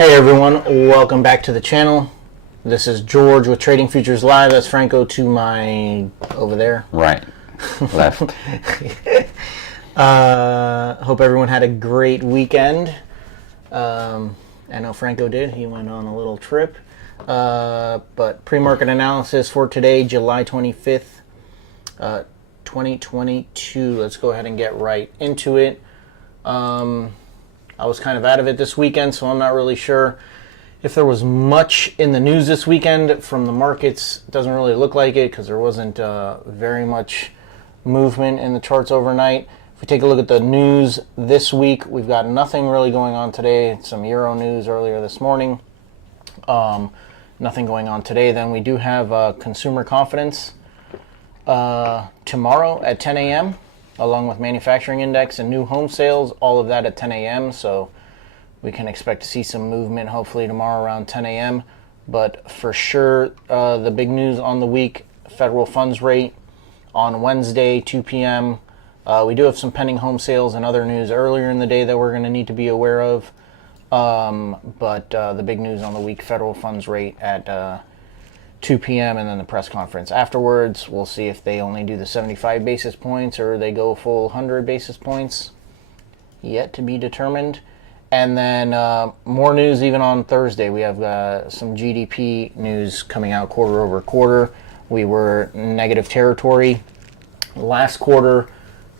Hey everyone, welcome back to the channel. This is George with Trading Futures Live. That's Franco to my over there. Right. Left. Hope everyone had a great weekend. I know Franco did. He went on a little trip. But pre-market analysis for today, July 25th, 2022. Let's go ahead and get right into it. I was kind of out of it this weekend, so I'm not really sure if there was much in the news this weekend from the markets. It doesn't really look like it because there wasn't very much movement in the charts overnight. If we take a look at the news this week, we've got nothing really going on today. Some Euro news earlier this morning. Nothing going on today. Then we do have consumer confidence tomorrow at 10 a.m. along with manufacturing index and new home sales, all of that at 10 a.m. So we can expect to see some movement hopefully tomorrow around 10 a.m. But for sure, the big news on the week, federal funds rate on Wednesday, 2 p.m. We do have some pending home sales and other news earlier in the day that we're going to need to be aware of. But the big news on the week, federal funds rate at 2 p.m. and then the press conference afterwards. We'll see if they only do the 75 basis points or they go full 100 basis points. Yet to be determined. And then more news even on Thursday. We have some GDP news coming out quarter over quarter. We were negative territory last quarter.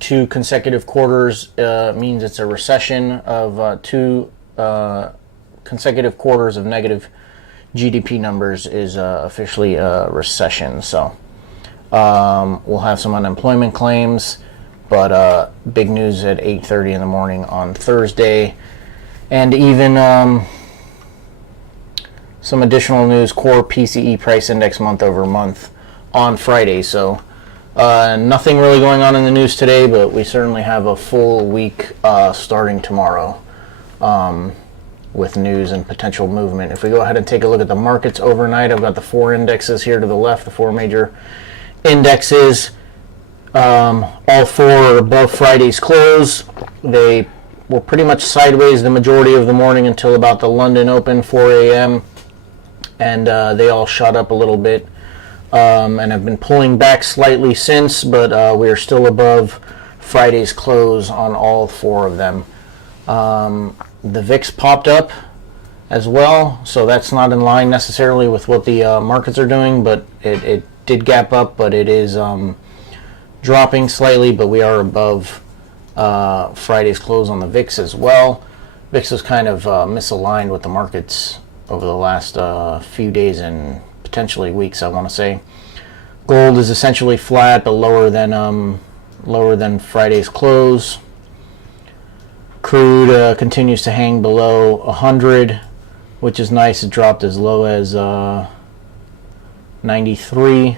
2 consecutive quarters means it's a recession of 2 consecutive quarters of negative GDP numbers is officially a recession. So we'll have some unemployment claims, but big news at 8:30 in the morning on Thursday. And even some additional news, core PCE price index month over month on Friday. So nothing really going on in the news today, but we certainly have a full week starting tomorrow. With news and potential movement. If we go ahead and take a look at the markets overnight, I've got the 4 indexes here to the left, the 4 major indexes. All 4 are above Friday's close. They were pretty much sideways the majority of the morning until about the London Open, 4 a.m. And they all shot up a little bit and have been pulling back slightly since, but we are still above Friday's close on all 4 of them. The VIX popped up as well, so that's not in line necessarily with what the markets are doing, but it did gap up, but it is dropping slightly, but we are above Friday's close on the VIX as well. VIX is kind of misaligned with the markets over the last few days and potentially weeks, I want to say. Gold is essentially flat, but lower than Friday's close. Crude continues to hang below 100, which is nice. It dropped as low as 93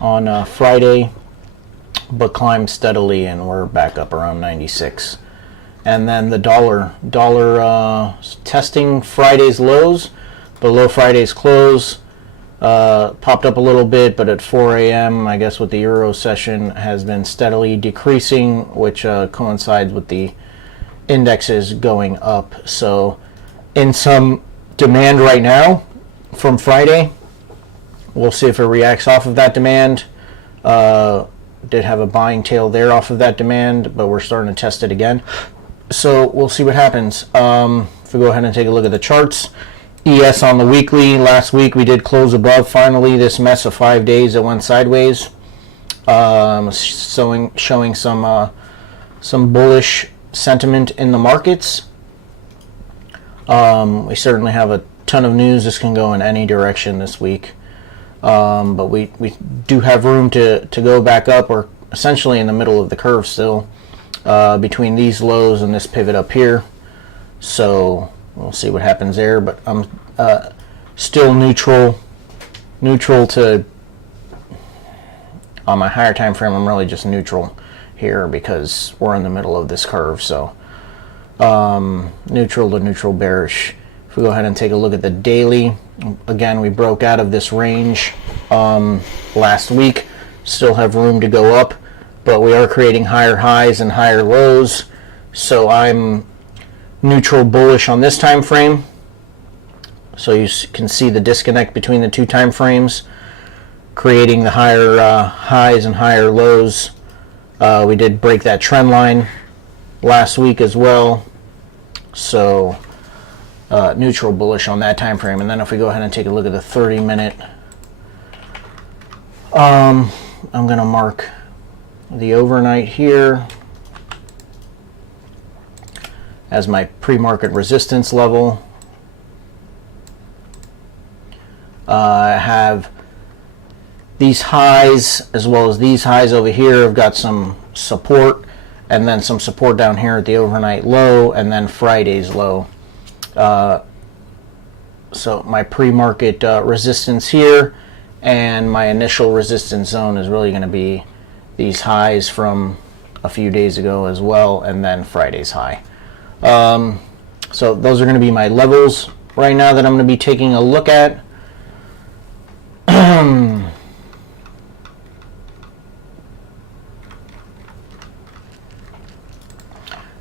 on Friday, but climbed steadily, and we're back up around 96. And then the dollar testing Friday's lows, below Friday's close, popped up a little bit, but at 4 a.m., I guess with the Euro session, has been steadily decreasing, which coincides with the indexes going up. So in some demand right now from Friday. We'll see if it reacts off of that demand. Did have a buying tail there off of that demand, but we're starting to test it again. So we'll see what happens. If we go ahead and take a look at the charts, ES on the weekly, last week we did close above finally this mess of 5 days that went sideways, showing some bullish sentiment in the markets. We certainly have a ton of news. This can go in any direction this week, but we do have room to go back up. We're essentially in the middle of the curve still, between these lows and this pivot up here, so we'll see what happens there. But I'm still neutral to, on my higher time frame, I'm really just neutral here because we're in the middle of this curve. So neutral to neutral bearish. If we go ahead and take a look at the daily, again, we broke out of this range last week. Still have room to go up, but we are creating higher highs and higher lows. So I'm neutral bullish on this time frame. So you can see the disconnect between the two time frames, creating the higher highs and higher lows. We did break that trend line last week as well. So neutral bullish on that time frame. And then if we go ahead and take a look at the 30-minute, I'm going to mark the overnight here as my pre-market resistance level. I have these highs as well as these highs over here. I've got some support and then some support down here at the overnight low and then Friday's low. So my pre-market resistance here and my initial resistance zone is really going to be these highs from a few days ago as well, and then Friday's high. So those are going to be my levels right now that I'm going to be taking a look at.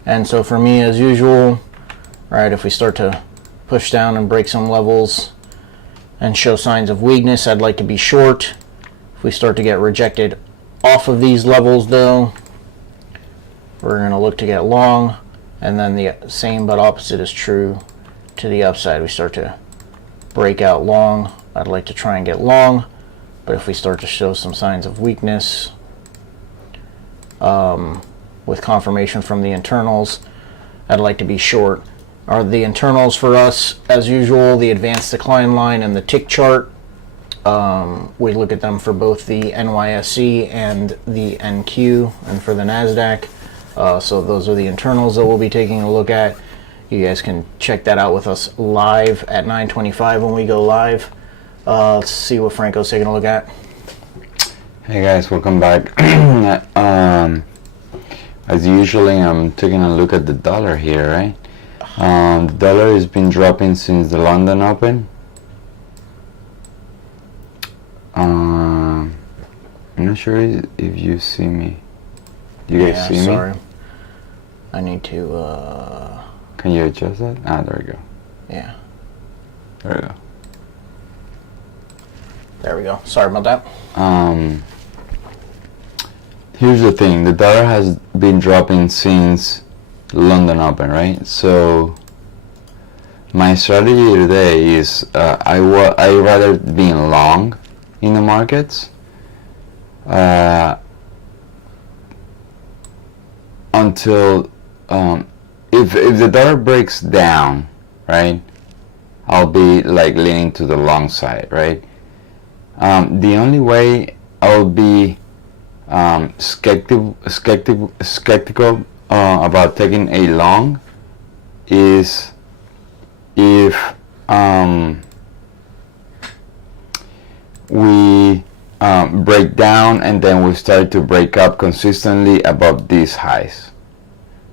And so for me, as usual, right, if we start to push down and break some levels and show signs of weakness, I'd like to be short. If we start to get rejected off of these levels, though, we're going to look to get long. And then the same but opposite is true to the upside. We start to break out long, I'd like to try and get long. But if we start to show some signs of weakness with confirmation from the internals, I'd like to be short. Are the internals for us, as usual, the advanced decline line and the tick chart. We look at them for both the NYSE and the NQ, and for the Nasdaq. So those are the internals that we'll be taking a look at. You guys can check that out with us live at 9:25 when we go live. Let's see what Franco's taking a look at. Hey guys, welcome back. As usually, I'm taking a look at the dollar here, right? The dollar has been dropping since the London Open. I'm not sure if you see me. Do you guys see sorry. me? I need to. Can you adjust that? Ah, there we go. Yeah. There we go. There we go. Sorry about that. Here's the thing. The dollar has been dropping since London Open, right? So my strategy today is I rather be long in the markets until if the dollar breaks down, right, I'll be like leaning to the long side, right? The only way I'll be skeptical about taking a long is if we break down and then we start to break up consistently above these highs,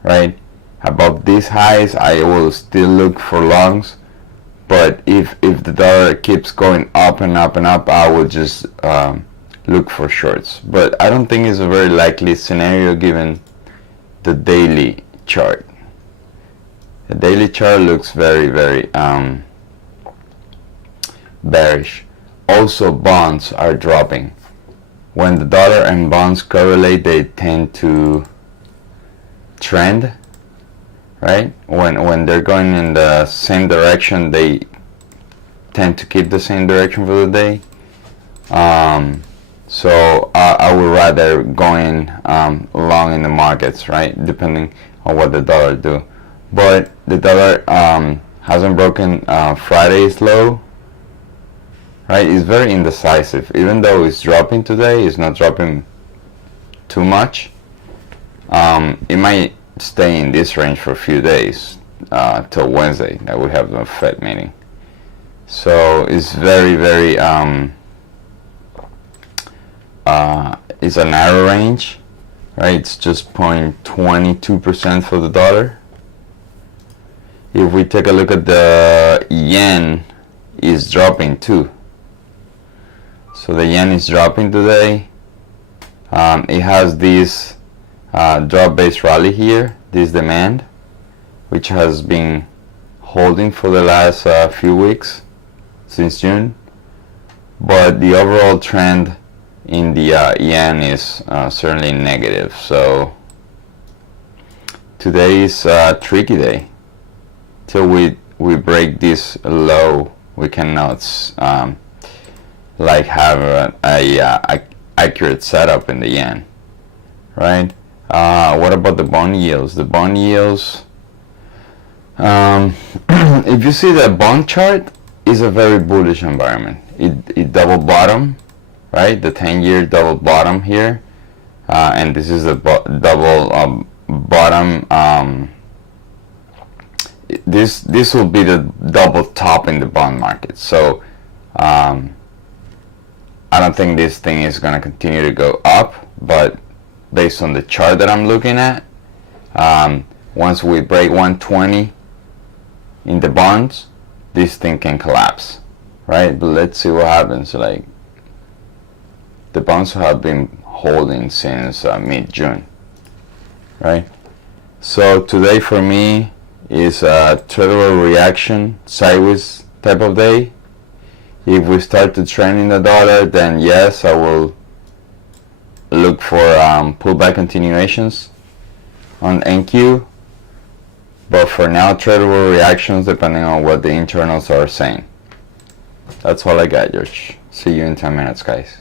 right? Above these highs, I will still look for longs, but if the dollar keeps going up and up and up, I will just look for shorts. But I don't think it's a very likely scenario given the daily chart. The daily chart looks very, very bearish. Also, bonds are dropping. When the dollar and bonds correlate, they tend to trend, right? When they're going in the same direction, they tend to keep the same direction for the day. So I would rather going long in the markets, right? Depending on what the dollar do. But the dollar hasn't broken Friday's low, right? It's very indecisive. Even though it's dropping today, it's not dropping too much. It might stay in this range for a few days till Wednesday that we have the Fed meeting. So it's very, very it's a narrow range, right? It's just 0.22% for the dollar. If we take a look at the yen, is dropping too. So the yen is dropping today. It has this drop-based rally here, this demand, which has been holding for the last few weeks since June, but the overall trend in the yen is certainly negative. So today is a tricky day. Till we break this low, we cannot like have a accurate setup in the yen, right? What about the bond yields? The bond yields, if you see the bond chart, is a very bullish environment. It double bottom, right? The 10-year double bottom here, and this is the double bottom. This will be the double top in the bond market. So I don't think this thing is going to continue to go up, but based on the chart that I'm looking at, once we break 120 in the bonds, this thing can collapse, right? But let's see what happens. Like, the bonds have been holding since mid-June, right? So today for me is a tradable reaction, sideways type of day. If we start to trend in the dollar, then yes, I will look for pullback continuations on NQ. But for now, tradable reactions depending on what the internals are saying. That's all I got, George. See you in 10 minutes, guys.